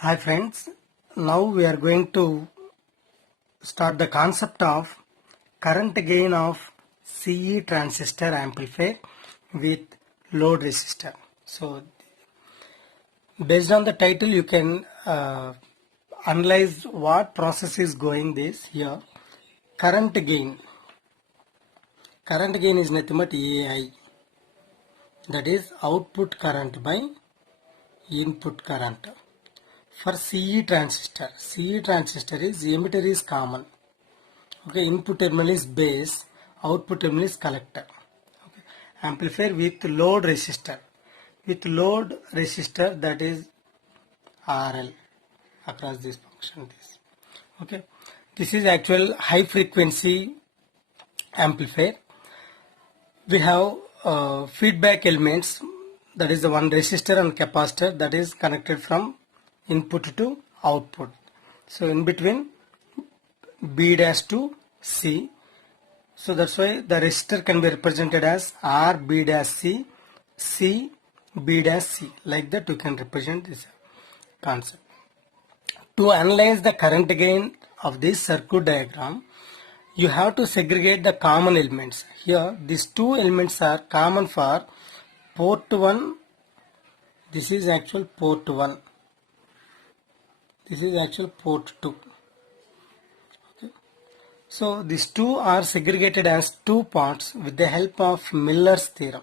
Hi friends, now we are going to start the concept of current gain of CE transistor amplifier with load resistor. So based on the title you can analyze what process is going this here. Current gain is nothing but AI, that is output current by input current. For CE transistor is emitter is common. Okay, input terminal is base, output terminal is collector. Okay. Amplifier with load resistor. With load resistor, that is RL across this function. Okay. This is actual high frequency amplifier. We have feedback elements, that is the one resistor and capacitor that is connected from input to output. So in between B dash to C. So that's why the resistor can be represented as R B dash C, C B dash C. Like that you can represent this concept. To analyze the current gain of this circuit diagram, you have to segregate the common elements. Here these two elements are common for port 1. This is actual port 1. This is actual port 2. So these two are segregated as two parts with the help of Miller's theorem.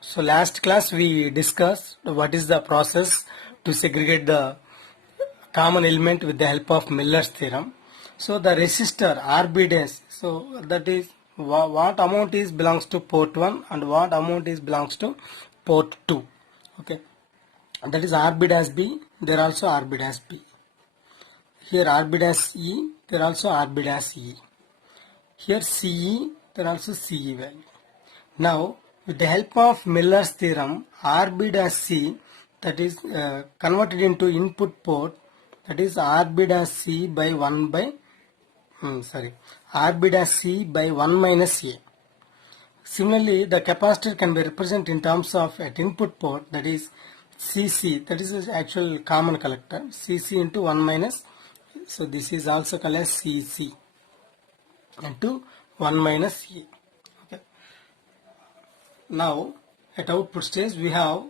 So last class we discussed what is the process to segregate the common element with the help of Miller's theorem. So the resistor RB dash, so that is what amount is belongs to port 1 and what amount is belongs to port 2. Okay, that is RB dash B, there also RB dash B. Here RB dash E, there also RB dash E. Here CE, there also CE value. Now with the help of Miller's theorem, RB dash C, that is converted into input port, that is RB dash C by 1 by RB dash C by 1 minus A. Similarly, the capacitor can be represented in terms of at input port, that is CC, that is the actual common collector, CC into 1 minus. So this is also called as CC into 1 minus A. Okay. Now at output stage we have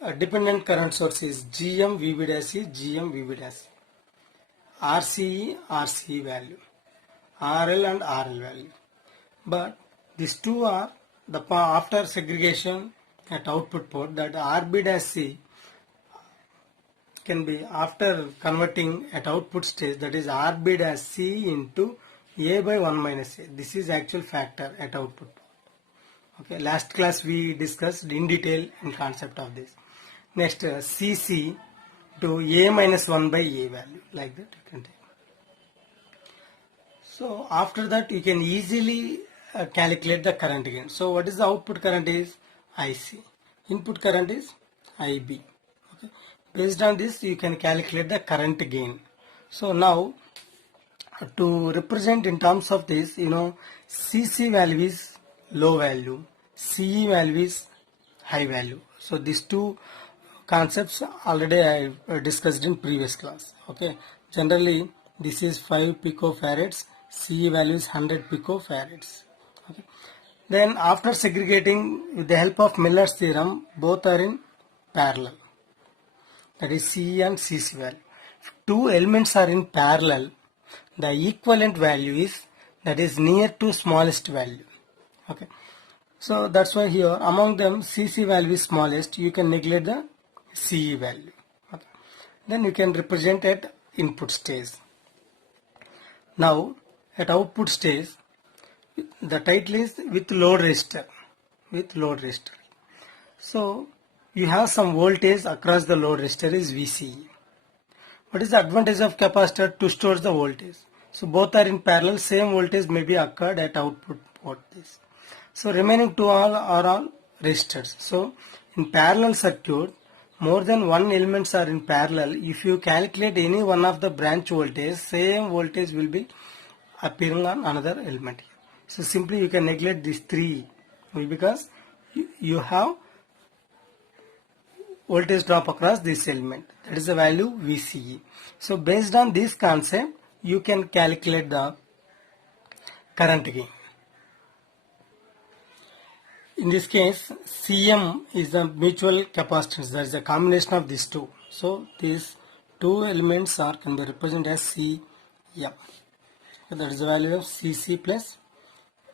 a dependent current source is GM VB dash E, GM VB dash E, RCE, RCE value, RL and RL value. But these two are the after segregation at output port, that RB dash C can be after converting at output stage, that is RB dash C into A by 1 minus A. This is actual factor at output port. Okay, last class we discussed in detail in concept of this. Next CC to A minus 1 by A value, like that you can take. So after that you can easily calculate the current gain. So what is the output current is IC, input current is IB. Okay. Based on this you can calculate the current gain. So now to represent in terms of this, CC value is low value, CE value is high value. So these two concepts already I discussed in previous class. Okay, generally this is 5 picofarads, CE value is 100 picofarads. Okay. Then after segregating with the help of Miller's theorem, both are in parallel, that is CE and CC value. If two elements are in parallel, the equivalent value is, that is near to smallest value. Okay, so that's why here among them CC value is smallest, you can neglect the CE value. Okay. Then you can represent at input stage. Now at output stage the title is with load resistor. So you have some voltage across the load resistor is VCE. What is the advantage of capacitor? To store the voltage. So both are in parallel, same voltage may be occurred at output port. So remaining two are all resistors. So in parallel circuit, more than one elements are in parallel. If you calculate any one of the branch voltage, same voltage will be appearing on another element. So simply you can neglect these three because you have voltage drop across this element. That is the value VCE. So based on this concept, you can calculate the current gain. In this case, Cm is the mutual capacitance. That is a combination of these two. So these two elements can be represented as Cm. So that is the value of Cc plus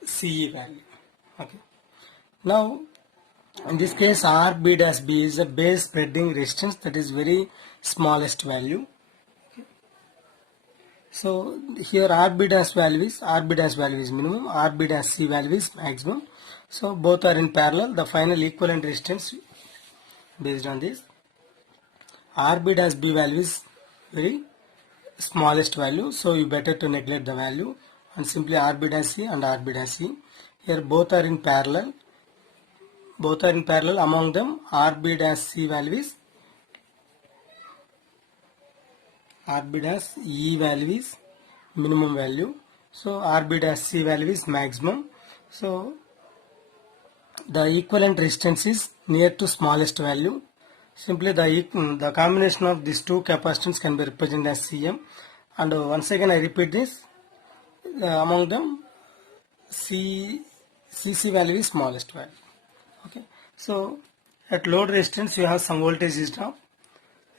Ce value. Okay. Now, in this case, Rb dash B is a base spreading resistance, that is very smallest value. So here Rb dash value is minimum, Rb dash C value is maximum. So both are in parallel. The final equivalent resistance based on this. Rb dash B value is very smallest value, so you better to neglect the value and simply Rb dash C and Rb dash C. Here both are in parallel. Among them Rb dash C value is Rb dash E value is minimum value. So Rb dash C value is maximum. So the equivalent resistance is near to smallest value. Simply the combination of these two capacitance can be represented as Cm. And once again I repeat this, among them Cc value is smallest value. Okay. So at load resistance you have some voltage is drop.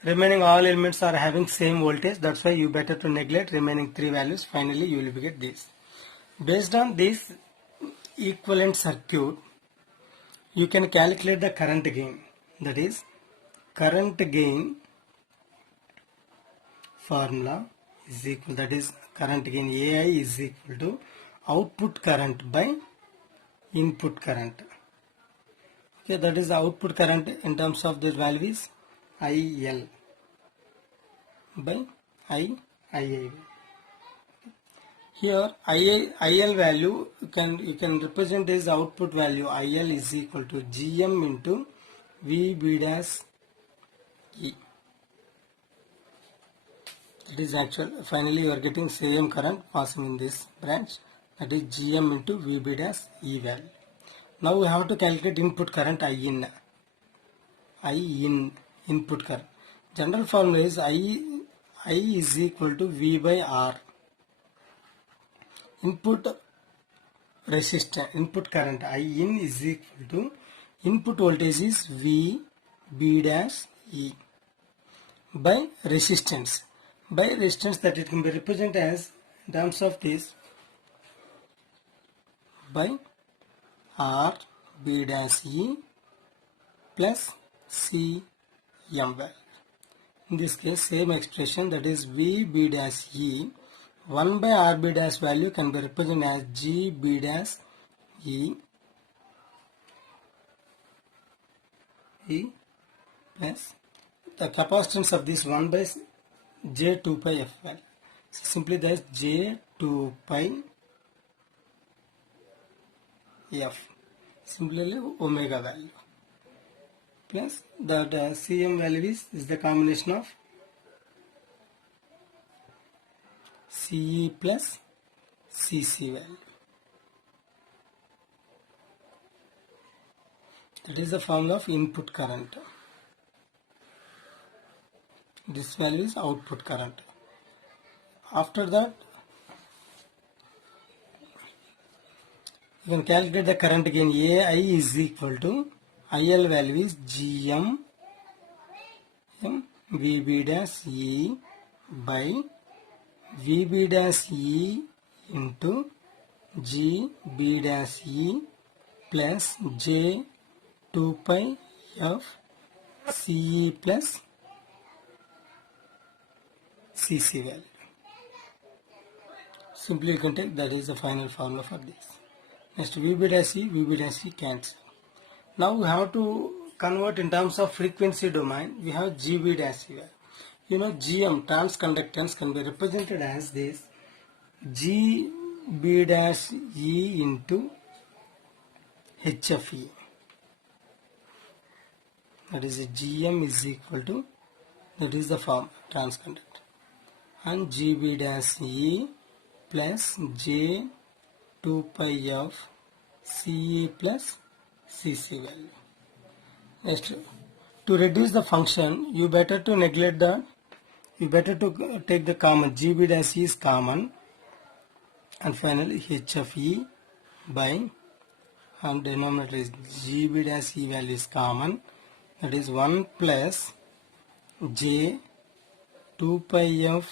Remaining all elements are having same voltage. That's why you better to neglect remaining three values. Finally you will get this. Based on this equivalent circuit, you can calculate the current gain. That is, current gain formula is equal, that is current gain AI is equal to output current by input current. Okay, that is the output current in terms of this value is IL by II. Here IL value you can represent as output value. IL is equal to GM into VB dash E. It is actual. Finally you are getting same current passing in this branch, that is GM into VB dash E value. Now we have to calculate input current I in input current. General formula is I is equal to V by R. Input resistance, input current I in is equal to input voltage is V B dash E by resistance. By resistance, that it can be represented as in terms of this by R B dash E plus C M value. In this case, same expression, that is V B dash E 1 by R B dash value can be represented as G B dash E plus the capacitance of this 1 by J 2 pi F value. So simply that is J 2 pi F, simply omega value, plus that Cm value is the combination of Ce plus Cc value. That is the formula of input current. This value is output current. After that, you can calculate the current gain. AI is equal to IL value is GM VB dash E by VB dash E into GB dash E plus J 2 pi F Ce plus Cc value. Simply you can take, that is the final formula for this. Next VB dash E cancel. Now we have to convert in terms of frequency domain. We have GB dash E value. You know, GM transconductance can be represented as this GB dash E into HFE. That is GM is equal to, that is the form transconductor, and GB dash E plus J 2 pi F Ce plus Cc value. Next, To reduce the function, you better to take the common. GB dash E is common, and finally h of E by, and denominator is GB dash E value is common, that is 1 plus J 2 pi of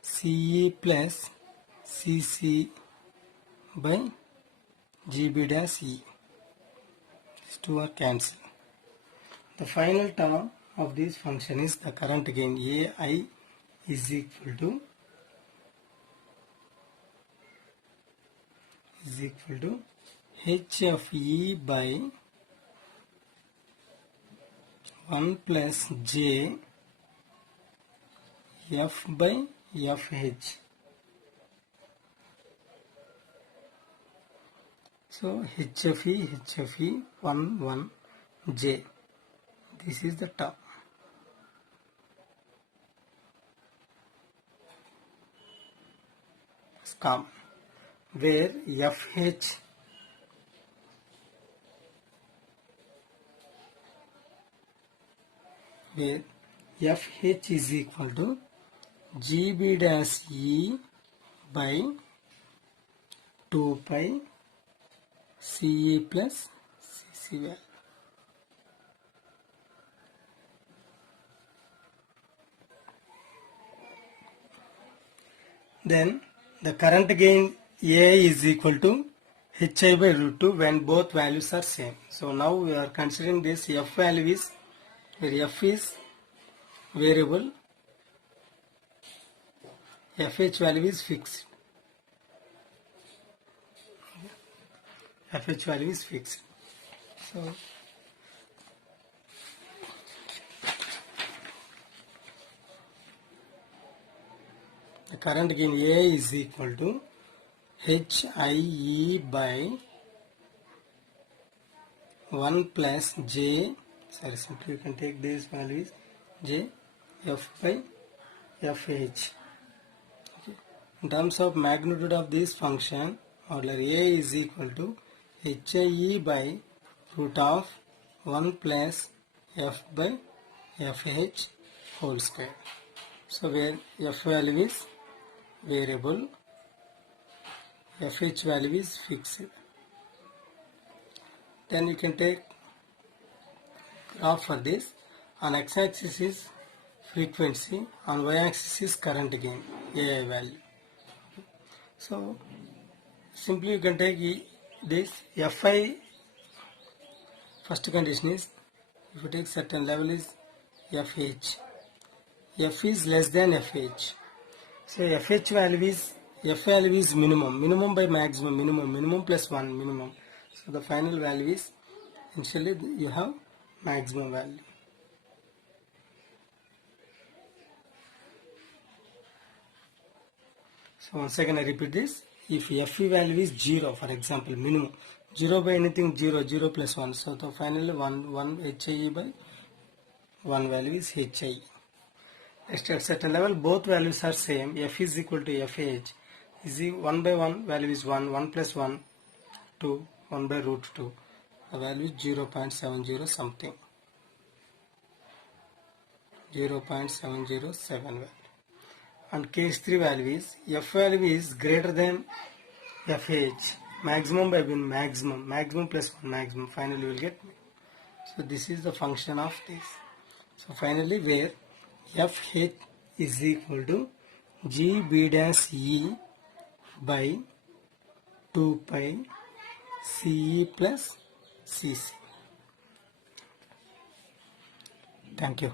CE plus CC by GB dash E. These two are cancelled. The final term of this function is the current gain. AI is equal to H of E by 1 plus J F by FH. So H of E 1 J. This is the term. It's common, where FH is equal to GB dash E by 2 pi CE plus CC value. Then the current gain A is equal to HI by root 2 when both values are same. So now we are considering this F value is, where F is variable, FH value is fixed. FH value is fixed. So the current gain A is equal to HIE by 1 plus J, simply you can take these values, J F by FH. Okay. In terms of magnitude of this function, modular A is equal to HIE by root of 1 plus F by FH whole square. So where F value is variable, FH value is fixed. Then you can take graph for this. On x-axis is frequency, on y-axis is current gain, AI value. So simply you can take this Fi. First condition is, if you take certain level is FH. F is less than FH. So FH value is, F value is minimum by maximum, minimum plus 1 minimum. So the final value is, initially you have maximum value. So once again I repeat this, if Fe value is 0, for example minimum, 0 by anything 0, 0 plus 1, so the finally 1 HIE by 1 value is HIE. Next, at certain level both values are same, F is equal to FH, is 1 by 1 value is 1, 1 plus 1, 2, 1 by root 2, the value is 0.70 something, 0.707 value. And case 3 value is, F value is greater than FH, maximum by maximum plus 1 maximum, finally you will get. So this is the function of this. So finally where FH is equal to GB dash E by 2 pi CE plus CC. Thank you.